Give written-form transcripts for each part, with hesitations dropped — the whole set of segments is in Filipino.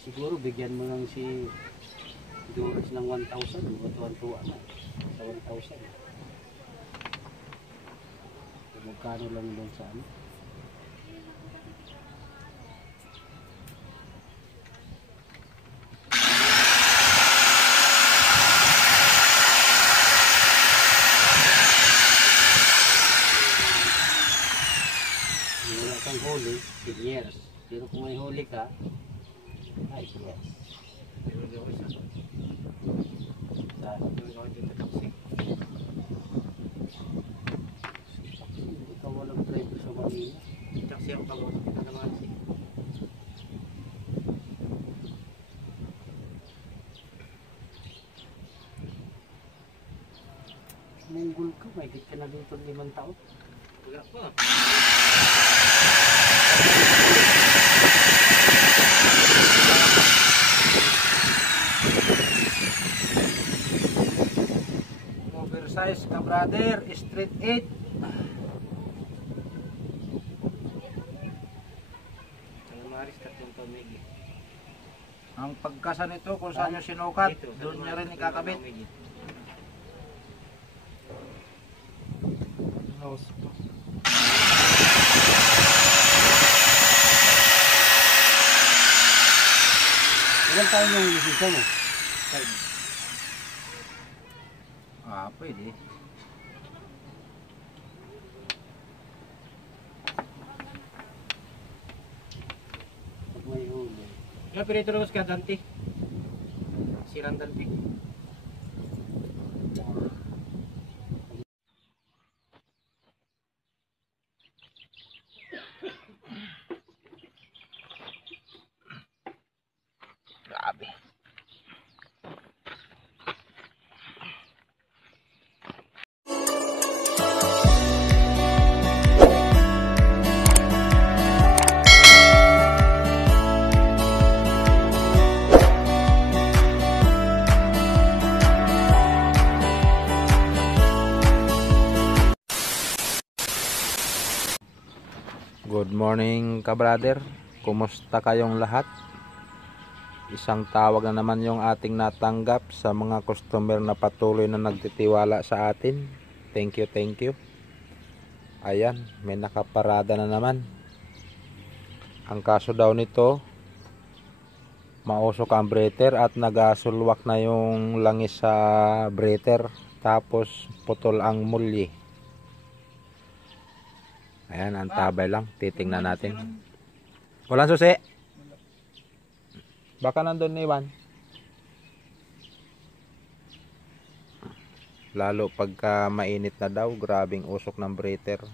siguro bigyan mo lang si Doris ng 1,000 o tuwan-tuwa na sa 1,000. Magkano lang doon sa ano? Wala kang huli, 10 years. Pero kung may huli ka, 5 years. Pero di ako isa. Hindi ako dito taxi. Hindi ka walang driver sa Manila. Taxi ako pag-usap kita naman si. Munggol ka, may git ka na dito 5 taon. Wala pa. Oversize ka brother, Street 8. Maris tatlong pamigi. Ang pagkasa nito kung saan nyo sinukat, doon nyo rin ikakabit. Ilan taon yung lisensya mo? Pwede. Pag may huli. Ilang pinito rin ka Dante? Sirang Dante. Grabe. Good morning ka-brother. Kumusta kayong lahat? Isang tawag na naman yung ating natanggap sa mga customer na patuloy na nagtitiwala sa atin. Thank you, thank you. Ayan, may nakaparada na naman. Ang kaso daw nito, mausok ang breather at nagasulwak na yung langis sa breather, tapos putol ang mulye. Ayan, ang tabay lang. Titingnan natin. Walang susi. Baka nandun ni Iwan. Lalo pagka mainit na daw, grabing usok ng breather.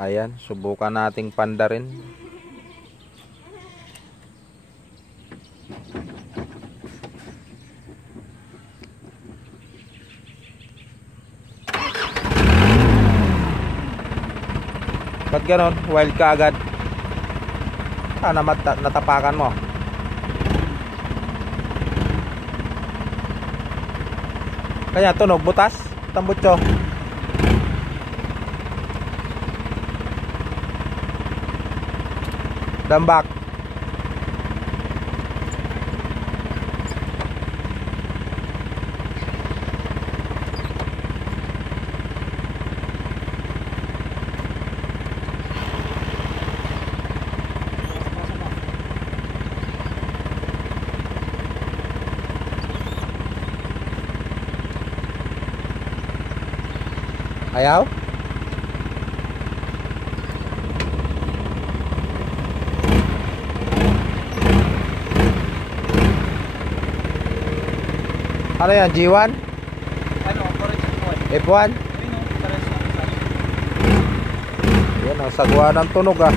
Ayan, subukan nating pandarin. Ba't ganon? Wild ka agad. Sana natapakan mo. Kaya tunog, butas, tambutso. Dambak. Ayaw? Ano yan? G1? Ano? F1? Yan ang sagwa ng tunog ah.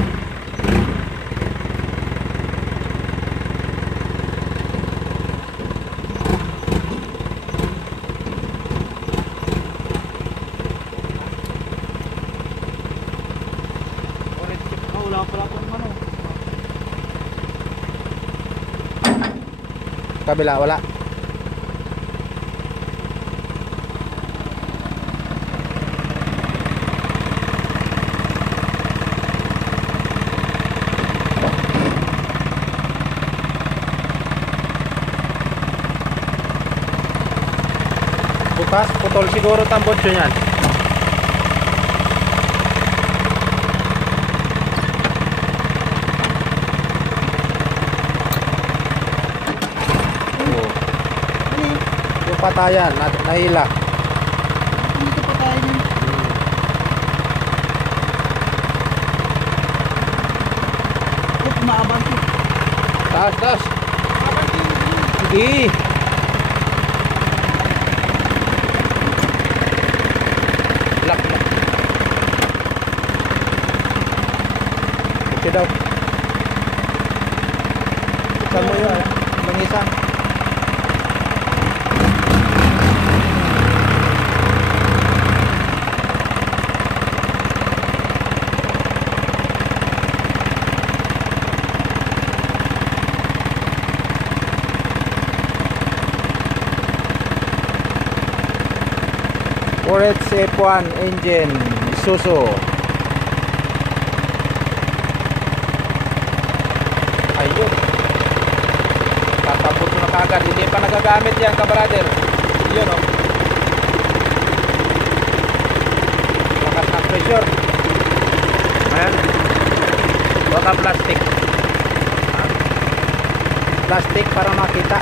Wala pala akong ano. Kabila, wala. butas, putol siguro tambotso niyan. Oh. Yung patayan, nahila. Hindi ka patayin yun. Umaabang ko. Taas, taas. Hindi. Lock, lock. Okay daw. Buksan mo yun. Langisan. Forets F1 engine Isuzu. Ayun. Tatapos na kagad. Hindi pa nagagamit yan, kabrader. Yun o. Lakas ng pressure. Ayan. Baka plastic. Plastic para makita.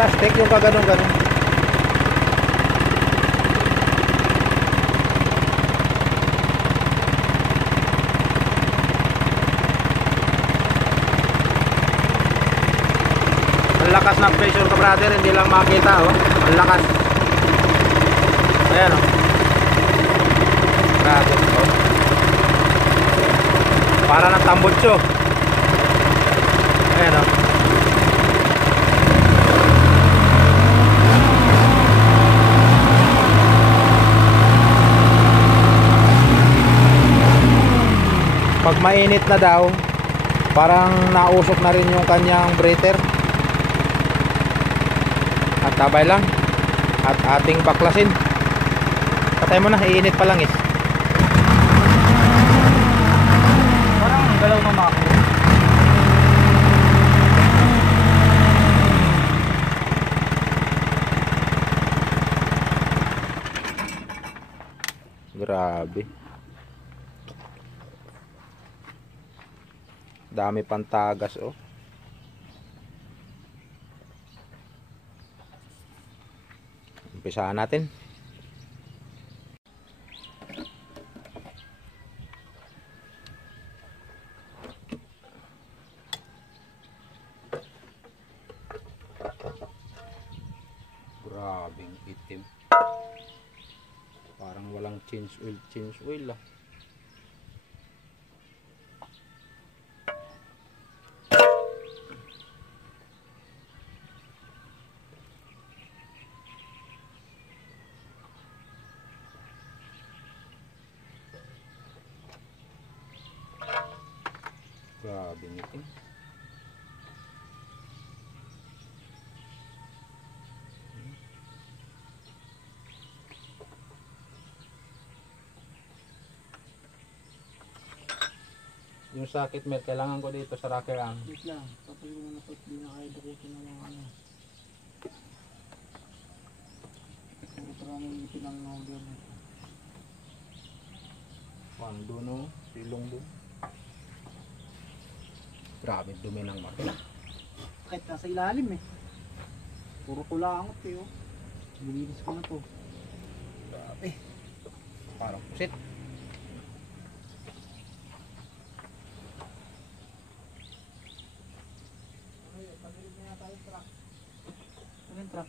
Plastic yung kaganon-ganon. Ang lakas ng pressure ka brother, hindi lang makita oh. Ang lakas. Ayan oh. Grabe oh. Para ng tambutso. Ayan oh. Pag mainit na daw, parang nausok na rin yung kanyang breather. At tabay lang. At ating baklasin. Patay mo na, iinit pa lang is. Parang galaw ng mako. Grabe. Dami pang tagas oh. Umpisahan natin. Grabing itim. Parang walang change oil ah. Grabe nito. Yung socket melt, kailangan ko dito sa rocker arm. Wait lang. Tapos mo na pag di na kayo dukutin ng mga ano. Para mong ipinang order. Pang doon oh, silong doon. Grabe dumi ng makina. Kahit nasa ilalim eh. Puro kulangot eh oh. Bilinis ko na to. Grabe. Parang pusit. Ano yung truck?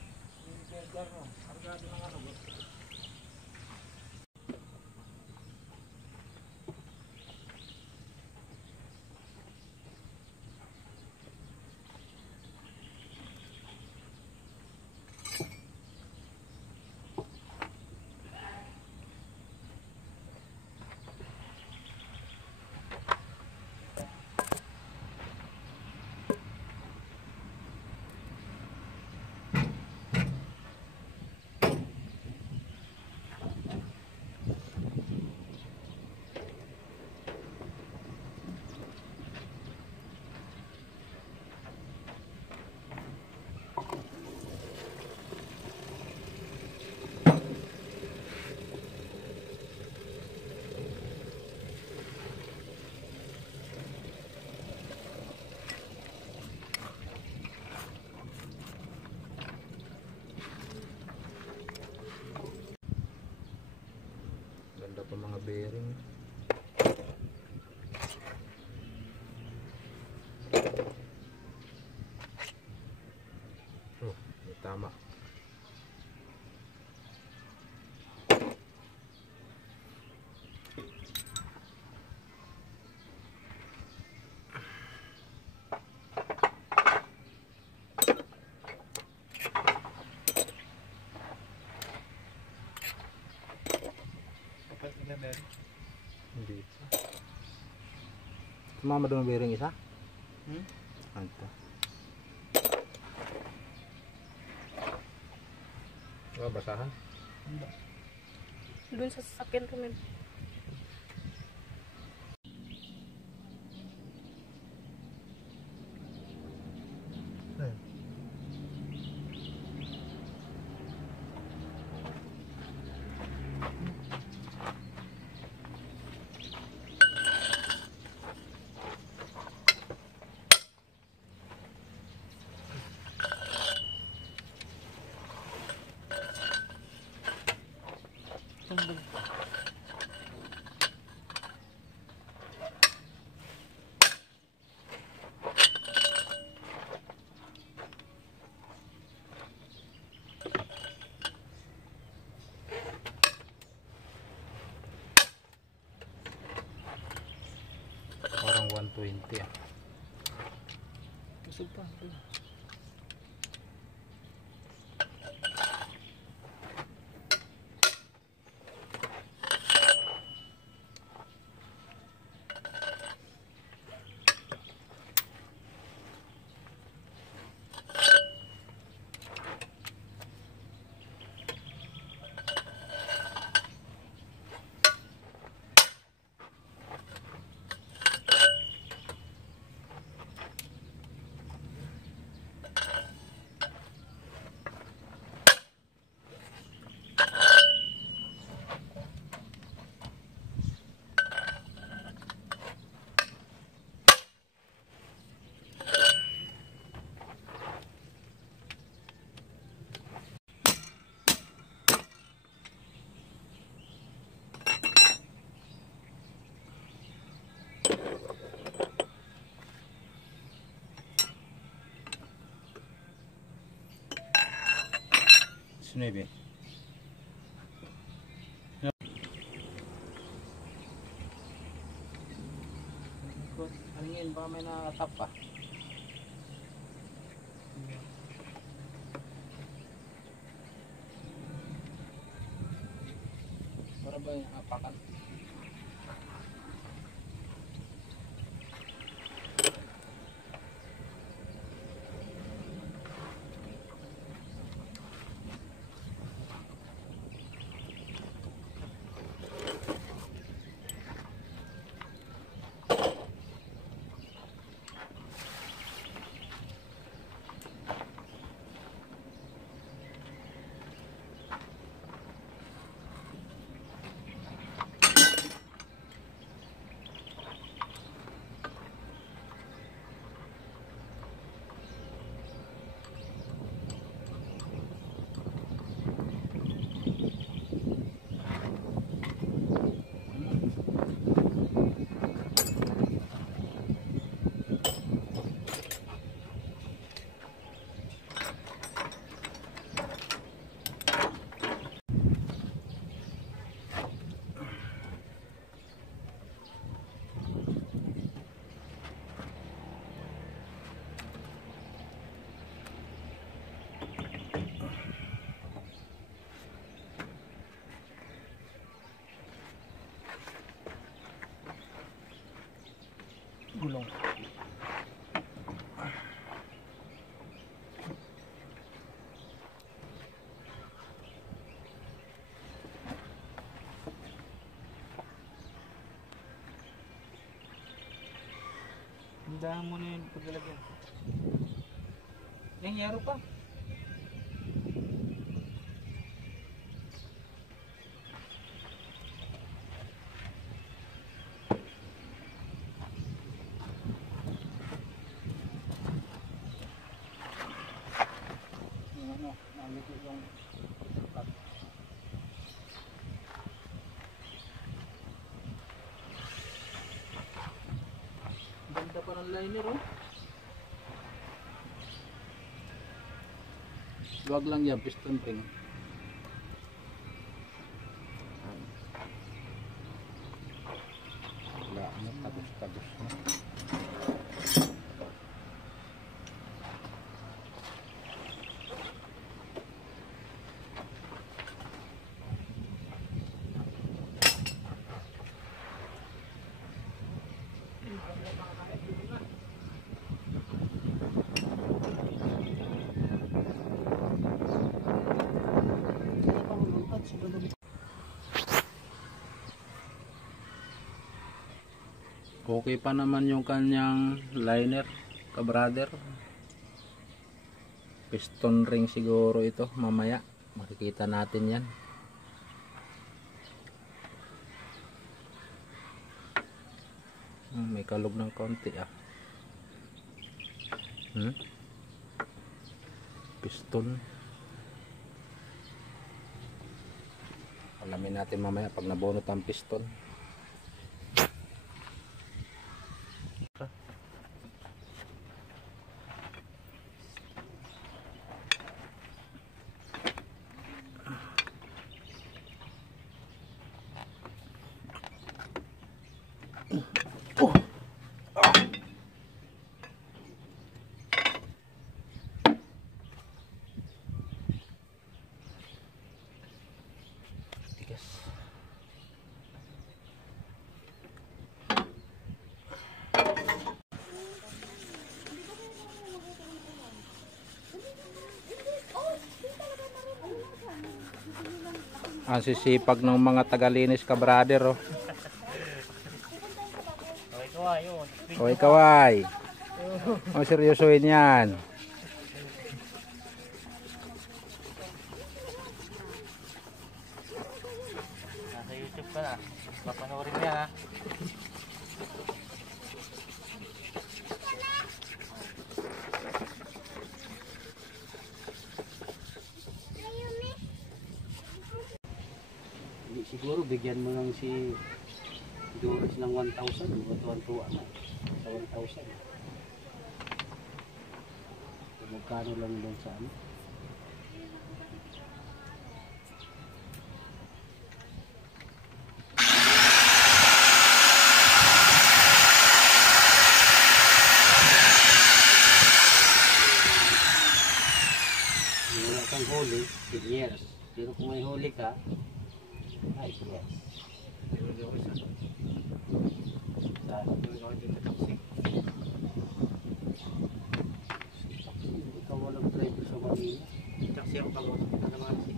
Ito mga bearing. Oh, may tama. Kapag nag-bearing. Hindi. Sumama doon ang bearing isa? Ito. Basahan? Doon sa sasakyan kami. Parang 120 ah. Busog pa. Sinabi. Ano yun? Baka may nakatap pa. Para ba yung apakan? Gulong. Hindahan mo na yun paglalagyan. Yung yero pa. Yung ano, nalito yung liner oh. Wag lang yan, piston ring. Wala na, tagos-tagos na. Okay pa naman yung kanyang liner, ka-brother. Piston ring siguro ito, mamaya makikita natin yan. May kalog ng konti piston. Alamin natin mamaya pag nabunot ang piston. Ang sisipag ng mga tagalinis, ka-brother oh. Kaway kaway. O seryosohin yan. Nasa YouTube ka na. Papanoorin mo yan ha. Siguro bigyan mo lang si Doris ng 1,000 o tuwan-tuwa na sa 1,000. Magkano lang doon sa ano? Wala kang huli, 10 years. Pero kung may huli ka, ay, yes. Ikaw walang driver sa Manila. Taxi ako ka mo. Ano naman si?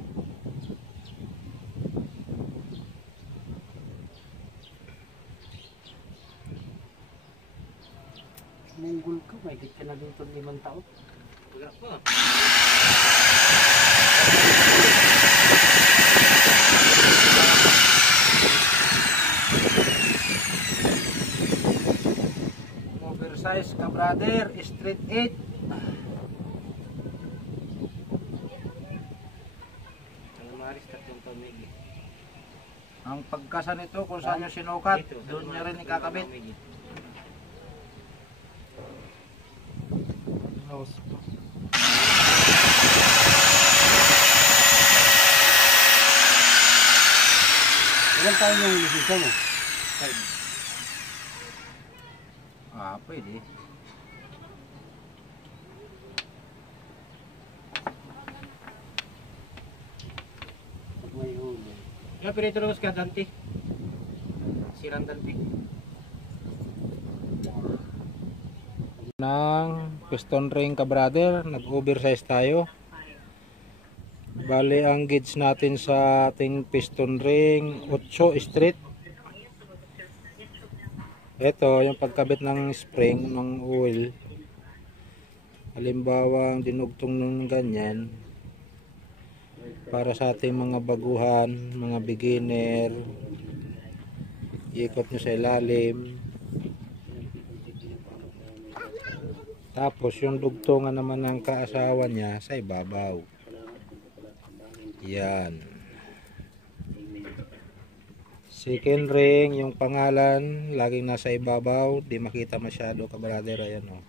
Munggol ka, may git ka na dito 5 taon. Wala pa. Oversize, ka-brother, street 8. Ang pagkasa nito kung saan nyo sinukat, doon nyo rin ikakabit. Ilan taon yung lisensya mo? Pwede. Pag may huli. Kaya pinitulungan ka Dante. Sirang Dante. Ng piston ring, ka-brother, nag-oversize tayo. Bali ang gauge natin sa ating piston ring 8 straight. Ito yung pagkabit ng spring ng oil. Halimbawa ang dinugtong ng ganyan para sa ating mga baguhan, mga beginner, ikot nyo sa ilalim. Tapos yung dugtungan naman ng kaasawa niya sa ibabaw. Yan. Second ring, yung pangalan laging nasa ibabaw, di makita masyado kabrader, ayan o.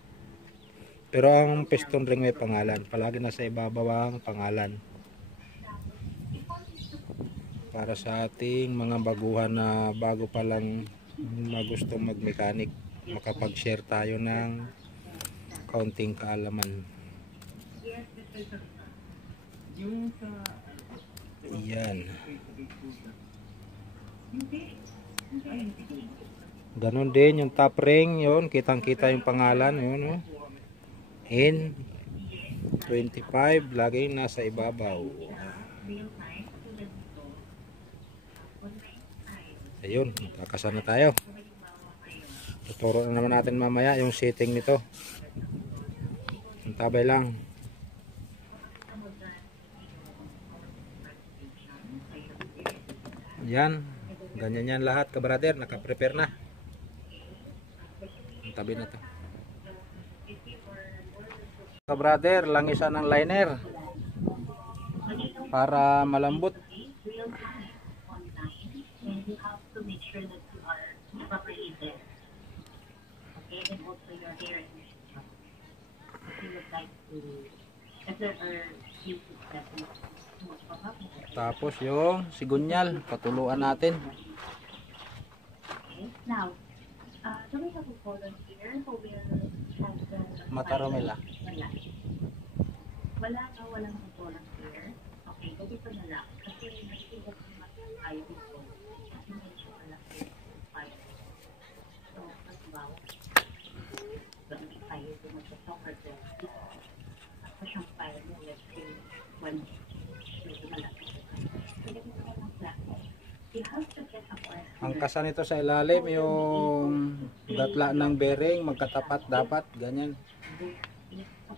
Pero ang piston ring may pangalan, palagi nasa ibabaw ang pangalan. Para sa ating mga baguhan na bago pa lang na gustong mag-mechanic, makapag-share tayo ng kaunting kaalaman. Yan. Ganon din yung top ring, yun, kitang-kita yung pangalan, yun, oh. N25, laging nasa ibabaw. Ayun, kakasa na tayo. Tuturo na naman natin mamaya yung setting nito. Antabay lang. Yan, ganyan yan lahat kabrader, naka-prepare na. Tabi na to. Kabrader, langisan ng liner para malambot. Tapos yung sigunyal, patuluan natin. Mata Romela. Walang volunteer. Okay, ganito na lang. Kasi nagsigot ng tayo dito. Kasi medyo malaki yung fire. So, magbawa. Gamit tayo kung mag-soccer din. Tapos yung fire mo, let's say, one medyo malaki. So, ganito na lang lang. You have to get a fire. Ang kasa nito sa ilalim, yung datla ng bearing, magkatapat dapat, ganyan.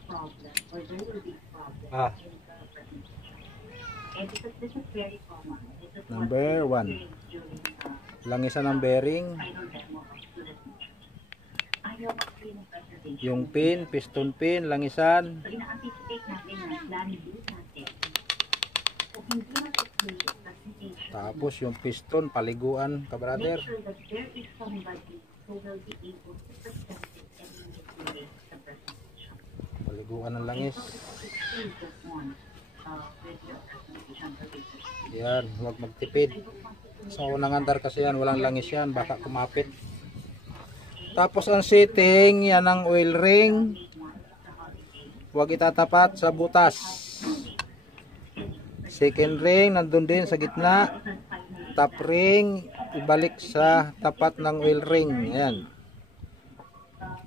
Problem or there will be problem Ah. And because this is very common. This is Number 1. during Langisan ng bearing, final demo of student measures. Ayaw mag-clean ng preservation. yung pin, piston pin, langisan. So ina-anticipate natin na plan B natin. So hindi mag-clean yung presentation. Tapos yung piston, paliguan kabrader. Make sure that there is somebody who will be able to present it and manipulate the presentation. Paliguan ng langis. Please go on with your presentation purposes. Yan, huwag magtipid. Sa unang andar kasi yan, walang langis yan, baka kumapit. Tapos ang setting, yan ang oil ring. Huwag itatapat sa butas. Second ring, nandun din sa gitna. Top ring, ibalik sa tapat ng oil ring. Ayan.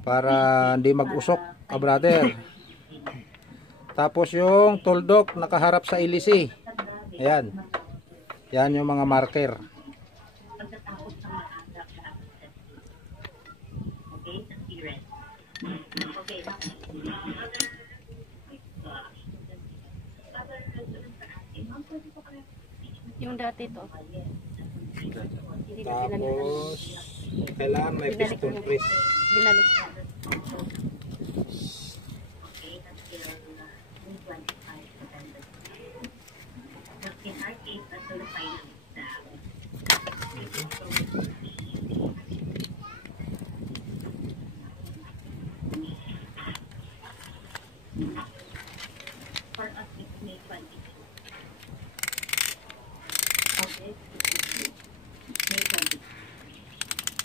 Para hindi mag-usok, brother. Tapos yung tuldok nakaharap sa ilisi. Ayan. Yan yung mga marker. Yung dati to. Tapos kailangan may piston press. Binalik. For us, it's May 22. Okay, May 22.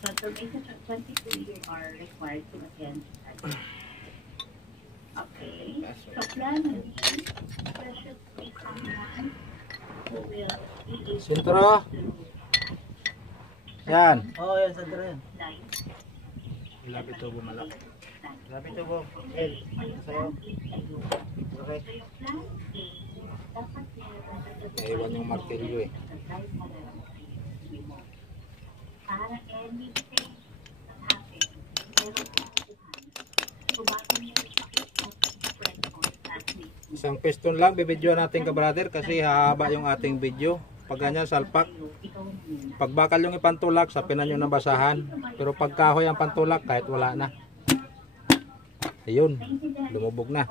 So, for May 22, you are required to attend. Okay, so plan B, there should be someone who will be able Sentro. Yan. Oh, yan, sandro yan. to Ilapit to bumalak. Lapit to po. El, sa'yo. Okay. Naiwan yung martilyo eh. Para anything that happens, meron ka kumain niya sa friend on classmate. Isang piston lang, bibidyoan natin ka-brother kasi hahaba yung ating video. Pag ganyan, salpak. Pag bakal yung ipantulak, sapinan nyo ng basahan. Pero pag kahoy ang pantulak, kahit wala na. Ayun, lumubog na.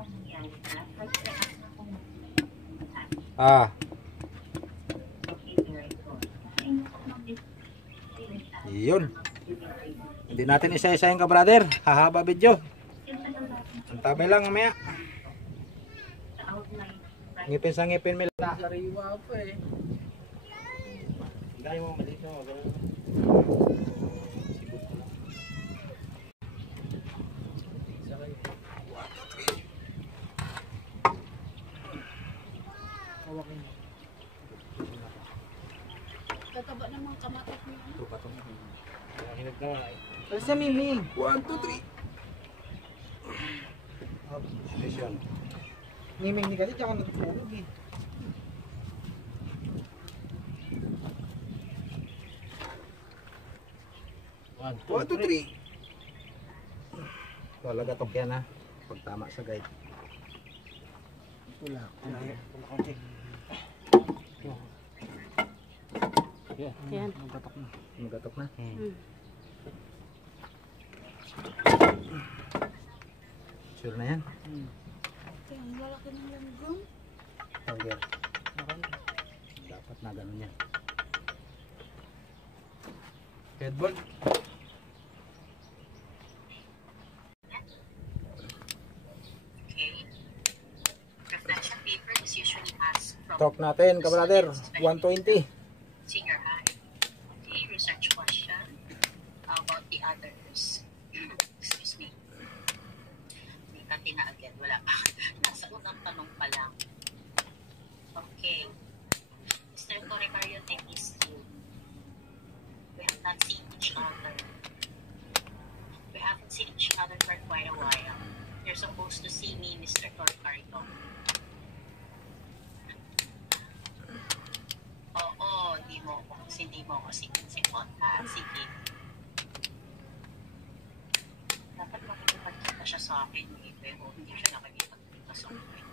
Ah, Yun. Hindi natin isa-isahin ka brother. Hahaba video. Antabay lang mamaya. Ngipin sa ngipin Mel. Sariwa pa eh. Gaya mo maliit mo. Ganun. Hawakin mo. Tataba namang kamatik niya. Hinag ka nga eh. Alis na Mimi. 1, 2, 3. Station. Miming ni kasi tsaka natutulog eh. One, 1, 2, 3. Lagatok yan ha. Pag tama sa guide. Wala. Yan. Magkatok na. Magatok na. Sure na yan. Ang lalaki ng langgam. Tawag dapat na ganun yan. Headboard. Reflection paper is usually asked from Talk natin ka brother. 120. senior high. Okay, research question about the others. Excuse me. May kati na again. Wala pa. Nasa unang tanong pa lang. Okay. Mr. Torrecario, I missed you. We have not seen each other. We haven't seen each other for quite a while. You're supposed to see me, Mr. Torrecario. Oo, di mo ako sinisipot, ha? Sige. Dapat makikipagkita siya sa akin, eh, pero hindi siya nakikipagkita sa akin.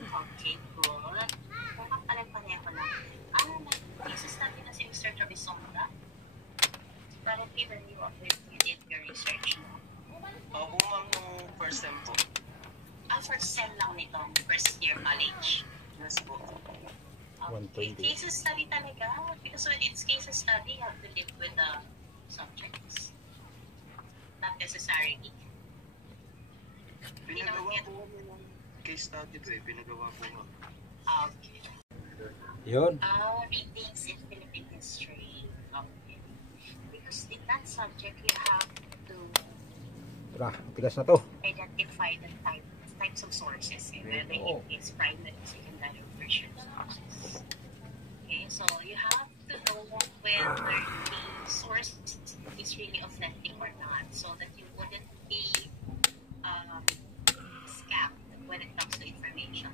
Okay, good. Mukhang pareho lang. Nag-thesis natin na si Mr. Trabisonda. Currently, when you did your research, no? Oo, ma'am, nung first sem po. First sem lang nitong first year college. Yes po. Okay, 120. case study talaga. Because when it's case study, you have to live with the subjects. Not necessarily. Pinagawa po kami ng case study po eh. Pinagawa po ma'am. Okay. Yun. Readings in Philippine history. Okay. Because in that subject, you have to Tara, tigas na to. identify the types of sources, whether it is primary, secondary, or tertiary sources. Okay, so you have to know whether the source is really authentic or not, so that you wouldn't be scammed when it comes to information.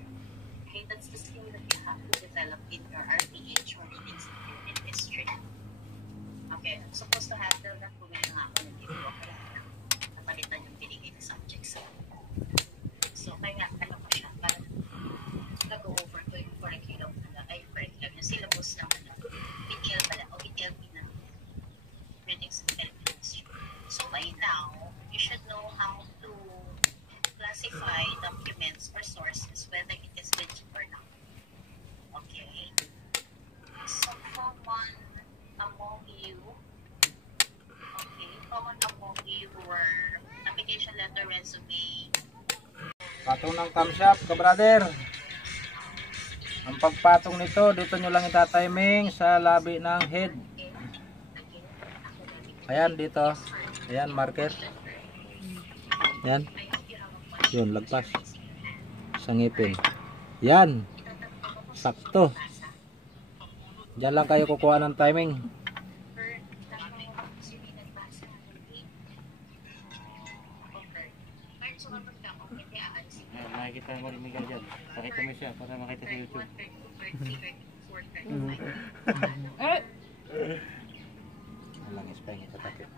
Okay, that's the skill that you have to develop in your RPH or readings in Philippine history. Okay, I'm supposed to handle that kung may nga ako ng libro, kaya napalitan yung binigay na subjects. So, kaya ano ko siya, parang nag-over ko yung curriculum yung syllabus ng BTL pala, o BTLP na readings in Philippine history. So, by now, you should know how to classify documents or sources, whether it is legit or not. Okay? So, common among you were application letter, resume. Patong ng camshaft ka brother. Ang pagpatong nito, dito nyo lang itatiming sa labi ng head. Ayan dito. Ayan marker. Ayan. Yun, lagpas. Sa ngipin. Yan. Sakto. Diyan lang kayo kukuha ng timing. Makikita mo rin Miguel dyan. Pakita mo siya para makita sa YouTube. Alang espeng itatakip.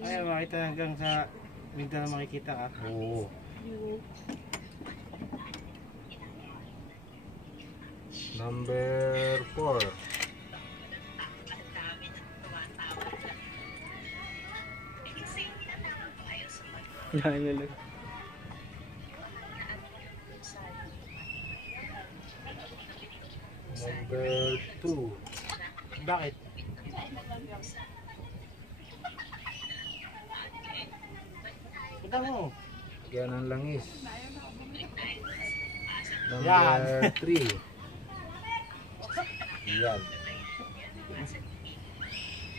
Ay, makita hanggang sa Migdal na makikita ka. Oo. Number 4. Yan. Number 2. Bakit? Kita mo. Yan ang langis. Yan. Number 3. Yan.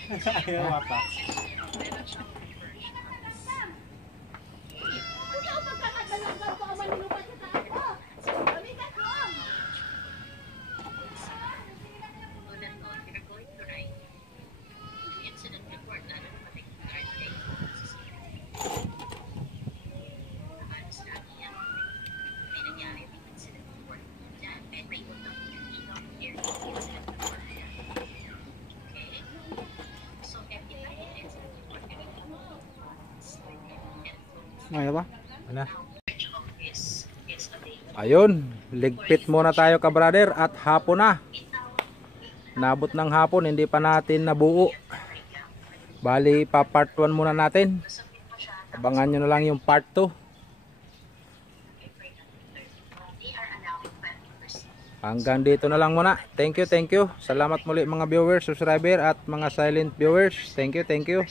Ayaw mata. Ayaw ba? Ano? Ayun, ligpit muna tayo ka-brother at hapon na. Nabot ng hapon, hindi pa natin nabuo. Bali, pa part 1 muna natin. Abangan nyo na lang yung part 2. Hanggang dito na lang muna. Thank you, thank you. Salamat muli mga viewers, subscriber at mga silent viewers. Thank you, thank you.